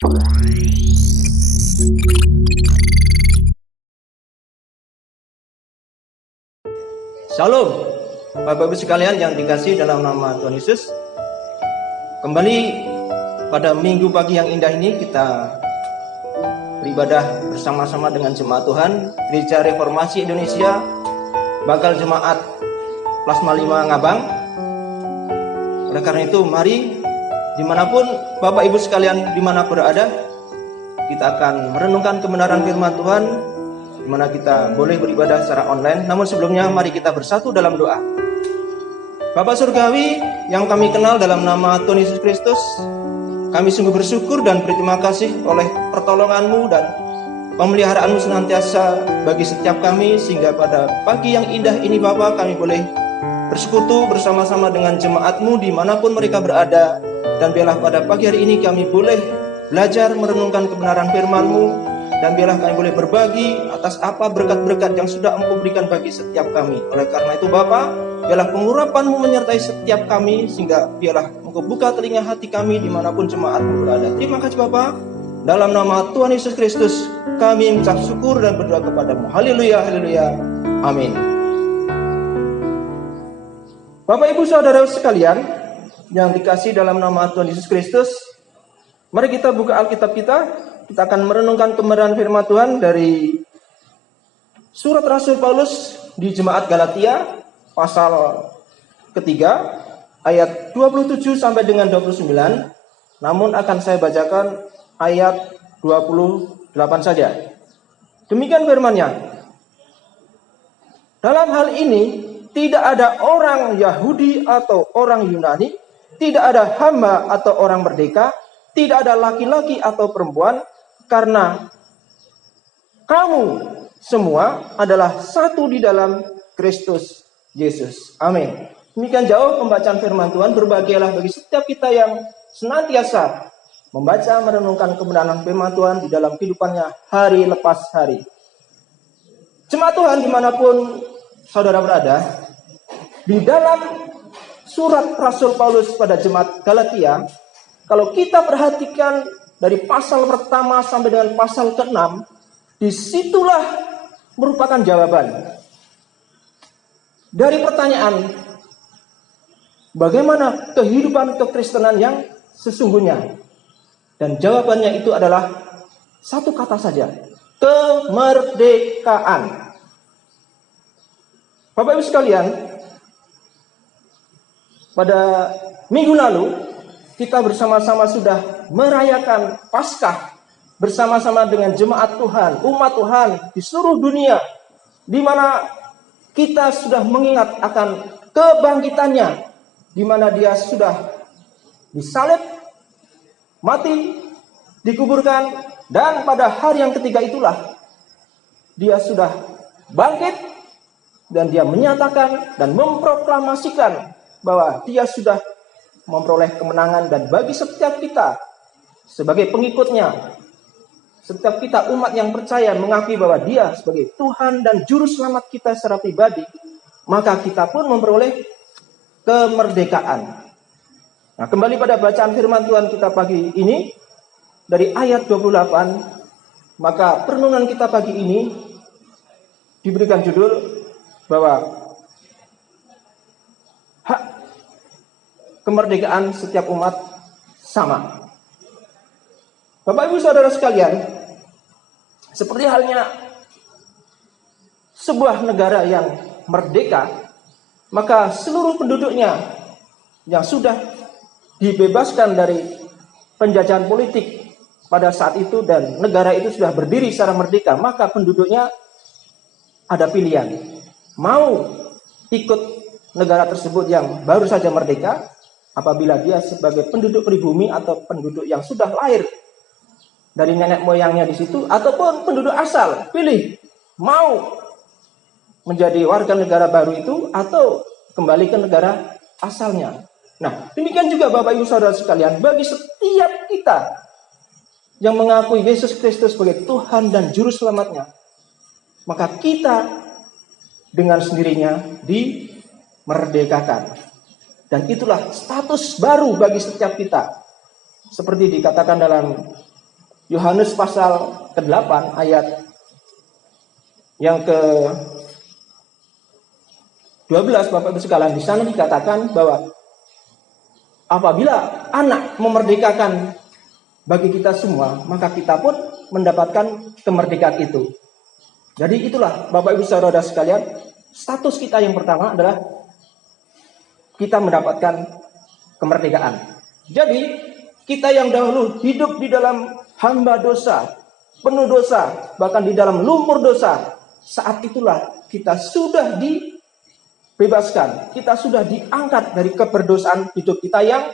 Shalom, Bapak Ibu sekalian yang dikasihi dalam nama Tuhan Yesus. Kembali pada minggu pagi yang indah ini kita beribadah bersama-sama dengan jemaat Tuhan Gereja Reformasi Indonesia Bakal Jemaat Plasma 5 Ngabang. Oleh karena itu mari dimanapun Bapak Ibu sekalian dimana berada, kita akan merenungkan kebenaran firman Tuhan, di mana kita boleh beribadah secara online. Namun sebelumnya mari kita bersatu dalam doa. Bapa Surgawi yang kami kenal dalam nama Tuhan Yesus Kristus, kami sungguh bersyukur dan berterima kasih oleh pertolongan-Mu dan pemeliharaan-Mu senantiasa bagi setiap kami, sehingga pada pagi yang indah ini Bapa, kami boleh bersekutu bersama-sama dengan jemaat-Mu dimanapun mereka berada. Dan biarlah pada pagi hari ini kami boleh belajar merenungkan kebenaran firman-Mu, dan biarlah kami boleh berbagi atas apa berkat-berkat yang sudah Engkau berikan bagi setiap kami. Oleh karena itu Bapa, biarlah pengurapan-Mu menyertai setiap kami, sehingga biarlah Engkau buka telinga hati kami dimanapun jemaat-Mu berada. Terima kasih Bapa. Dalam nama Tuhan Yesus Kristus kami mengucap syukur dan berdoa kepada-Mu. Haleluya, haleluya, amin. Bapak Ibu Saudara sekalian yang dikasihi dalam nama Tuhan Yesus Kristus, mari kita buka Alkitab kita. Kita akan merenungkan kebenaran firman Tuhan dari surat Rasul Paulus di Jemaat Galatia pasal ketiga ayat 27 sampai dengan 29. Namun akan saya bacakan ayat 28 saja. Demikian firman-Nya. Dalam hal ini tidak ada orang Yahudi atau orang Yunani, tidak ada hamba atau orang merdeka, tidak ada laki-laki atau perempuan, karena kamu semua adalah satu di dalam Kristus Yesus. Amin. Demikian jauh pembacaan firman Tuhan. Berbahagialah bagi setiap kita yang senantiasa membaca, merenungkan kebenaran firman Tuhan di dalam kehidupannya hari lepas hari. Jemaat Tuhan dimanapun saudara berada, di dalam surat Rasul Paulus pada Jemaat Galatia, kalau kita perhatikan dari pasal pertama sampai dengan pasal ke-6, disitulah merupakan jawaban dari pertanyaan bagaimana kehidupan kekristenan yang sesungguhnya. Dan jawabannya itu adalah satu kata saja: kemerdekaan. Bapak Ibu sekalian, pada minggu lalu kita bersama-sama sudah merayakan Paskah bersama-sama dengan jemaat Tuhan, umat Tuhan di seluruh dunia, di mana kita sudah mengingat akan kebangkitannya, di mana Dia sudah disalib, mati, dikuburkan, dan pada hari yang ketiga itulah Dia sudah bangkit, dan Dia menyatakan dan memproklamasikan bahwa Dia sudah memperoleh kemenangan. Dan bagi setiap kita sebagai pengikutnya, setiap kita umat yang percaya mengakui bahwa Dia sebagai Tuhan dan Juru Selamat kita secara pribadi, maka kita pun memperoleh kemerdekaan. Nah, kembali pada bacaan firman Tuhan kita pagi ini dari ayat 28, maka perenungan kita pagi ini diberikan judul bahwa hak kemerdekaan setiap umat sama. Bapak Ibu Saudara sekalian, seperti halnya sebuah negara yang merdeka, maka seluruh penduduknya yang sudah dibebaskan dari penjajahan politik pada saat itu dan negara itu sudah berdiri secara merdeka, maka penduduknya ada pilihan. Mau ikut negara tersebut yang baru saja merdeka, apabila dia sebagai penduduk pribumi atau penduduk yang sudah lahir dari nenek moyangnya di situ, ataupun penduduk asal, pilih mau menjadi warga negara baru itu atau kembali ke negara asalnya. Nah, demikian juga Bapak Ibu Saudara sekalian, bagi setiap kita yang mengakui Yesus Kristus sebagai Tuhan dan Juru Selamatnya, maka kita dengan sendirinya dimerdekakan. Dan itulah status baru bagi setiap kita. Seperti dikatakan dalam Yohanes pasal ke-8 ayat yang ke-12, Bapak Ibu sekalian, di sana dikatakan bahwa apabila anak memerdekakan bagi kita semua, maka kita pun mendapatkan kemerdekaan itu. Jadi itulah Bapak Ibu saudara sekalian, status kita yang pertama adalah kita mendapatkan kemerdekaan. Jadi kita yang dahulu hidup di dalam hamba dosa, penuh dosa, bahkan di dalam lumpur dosa, saat itulah kita sudah dibebaskan. Kita sudah diangkat dari keberdosaan hidup kita yang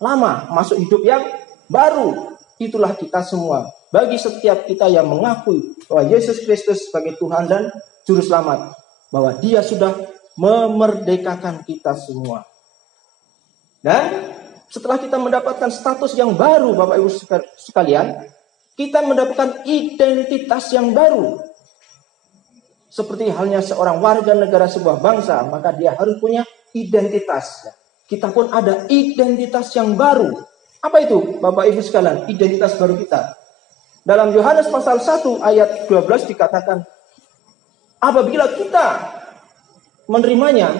lama, masuk hidup yang baru. Itulah kita semua. Bagi setiap kita yang mengakui bahwa Yesus Kristus sebagai Tuhan dan Juru Selamat, bahwa Dia sudah memerdekakan kita semua. Dan setelah kita mendapatkan status yang baru, Bapak Ibu sekalian, kita mendapatkan identitas yang baru. Seperti halnya seorang warga negara sebuah bangsa, maka dia harus punya identitas. Kita pun ada identitas yang baru. Apa itu, Bapak Ibu sekalian, identitas baru kita? Dalam Yohanes pasal 1 ayat 12 dikatakan, apabila kita menerimanya,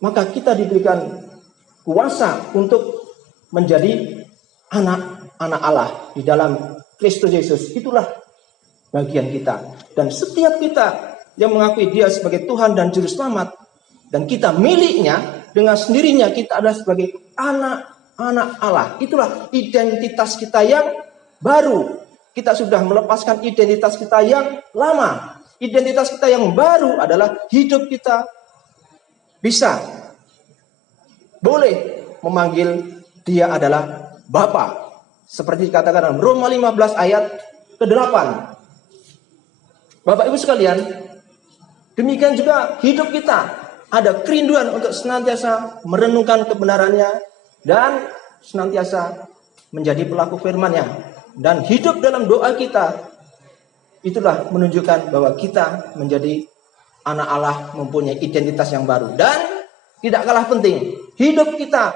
maka kita diberikan kuasa untuk menjadi anak-anak Allah di dalam Kristus Yesus. Itulah bagian kita. Dan setiap kita yang mengakui Dia sebagai Tuhan dan Juru Selamat, dan kita miliknya, dengan sendirinya kita adalah sebagai anak-anak Allah. Itulah identitas kita yang baru. Kita sudah melepaskan identitas kita yang lama. Identitas kita yang baru adalah hidup kita bisa, boleh memanggil Dia adalah Bapa. Seperti dikatakan dalam Roma 15 ayat ke-8. Bapak Ibu sekalian, demikian juga hidup kita ada kerinduan untuk senantiasa merenungkan kebenarannya dan senantiasa menjadi pelaku firman-Nya. Dan hidup dalam doa kita, itulah menunjukkan bahwa kita menjadi anak Allah, mempunyai identitas yang baru. Dan tidak kalah penting, hidup kita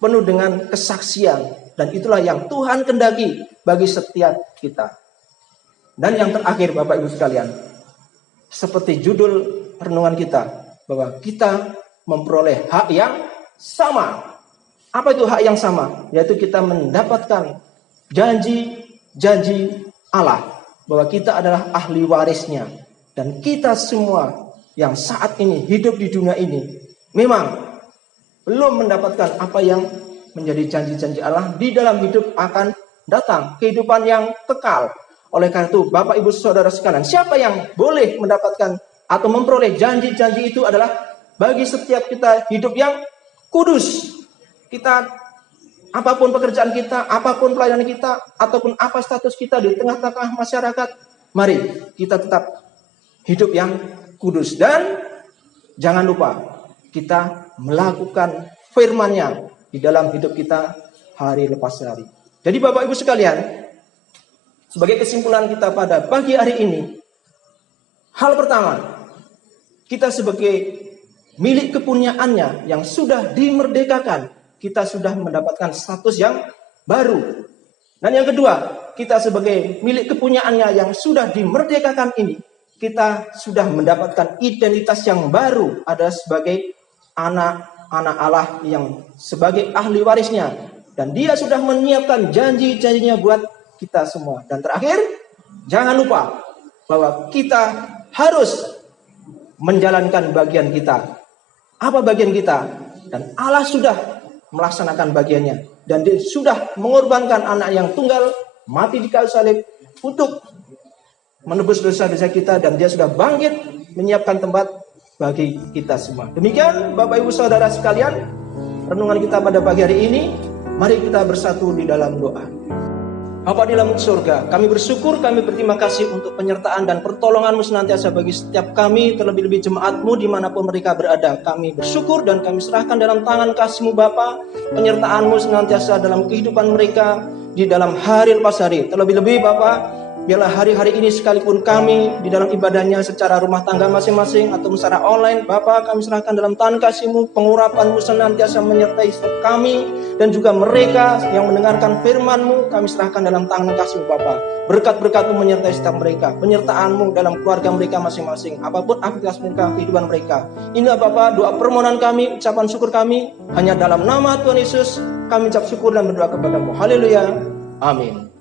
penuh dengan kesaksian. Dan itulah yang Tuhan kehendaki bagi setiap kita. Dan yang terakhir, Bapak Ibu sekalian, seperti judul renungan kita, bahwa kita memperoleh hak yang sama. Apa itu hak yang sama? Yaitu kita mendapatkan janji-janji Allah, bahwa kita adalah ahli warisnya. Dan kita semua yang saat ini hidup di dunia ini, memang belum mendapatkan apa yang menjadi janji-janji Allah di dalam hidup akan datang, kehidupan yang kekal. Oleh karena itu, Bapak Ibu Saudara sekalian, siapa yang boleh mendapatkan atau memperoleh janji-janji itu adalah bagi setiap kita hidup yang kudus. Kita, apapun pekerjaan kita, apapun pelayanan kita, ataupun apa status kita di tengah-tengah masyarakat, mari kita tetap hidup yang kudus. Dan jangan lupa, kita melakukan firman-Nya di dalam hidup kita hari lepas hari. Jadi Bapak Ibu sekalian, sebagai kesimpulan kita pada pagi hari ini, hal pertama, kita sebagai milik kepunyaannya yang sudah dimerdekakan, kita sudah mendapatkan status yang baru. Dan yang kedua, kita sebagai milik kepunyaannya yang sudah dimerdekakan ini, kita sudah mendapatkan identitas yang baru, adalah sebagai anak-anak Allah yang sebagai ahli warisnya. Dan Dia sudah menyiapkan janji-janjinya buat kita semua. Dan terakhir, jangan lupa bahwa kita harus menjalankan bagian kita. Apa bagian kita? Dan Allah sudah melaksanakan bagiannya. Dan Dia sudah mengorbankan anak yang tunggal, mati di kayu salib untuk menebus dosa-dosa kita. Dan Dia sudah bangkit menyiapkan tempat bagi kita semua. Demikian Bapak Ibu Saudara sekalian, renungan kita pada pagi hari ini. Mari kita bersatu di dalam doa. Bapa di dalam surga, kami bersyukur, kami berterima kasih untuk penyertaan dan pertolongan-Mu senantiasa bagi setiap kami, terlebih-lebih jemaat-Mu dimanapun mereka berada. Kami bersyukur dan kami serahkan dalam tangan kasih-Mu Bapa, penyertaan-Mu senantiasa dalam kehidupan mereka di dalam hari lepas hari. Terlebih-lebih Bapa, Biarlah hari-hari ini sekalipun kami di dalam ibadahnya secara rumah tangga masing-masing atau secara online, Bapa, kami serahkan dalam tangan kasih-Mu, pengurapan-Mu senantiasa menyertai kami dan juga mereka yang mendengarkan firman-Mu, kami serahkan dalam tangan kasih-Mu, Bapa. Berkat-berkat-Mu menyertai setiap mereka, penyertaan-Mu dalam keluarga mereka masing-masing, apapun aktivitas mereka, kehidupan mereka. Inilah Bapa doa permohonan kami, ucapan syukur kami, hanya dalam nama Tuhan Yesus kami ucap syukur dan berdoa kepada-Mu. Haleluya. Amin.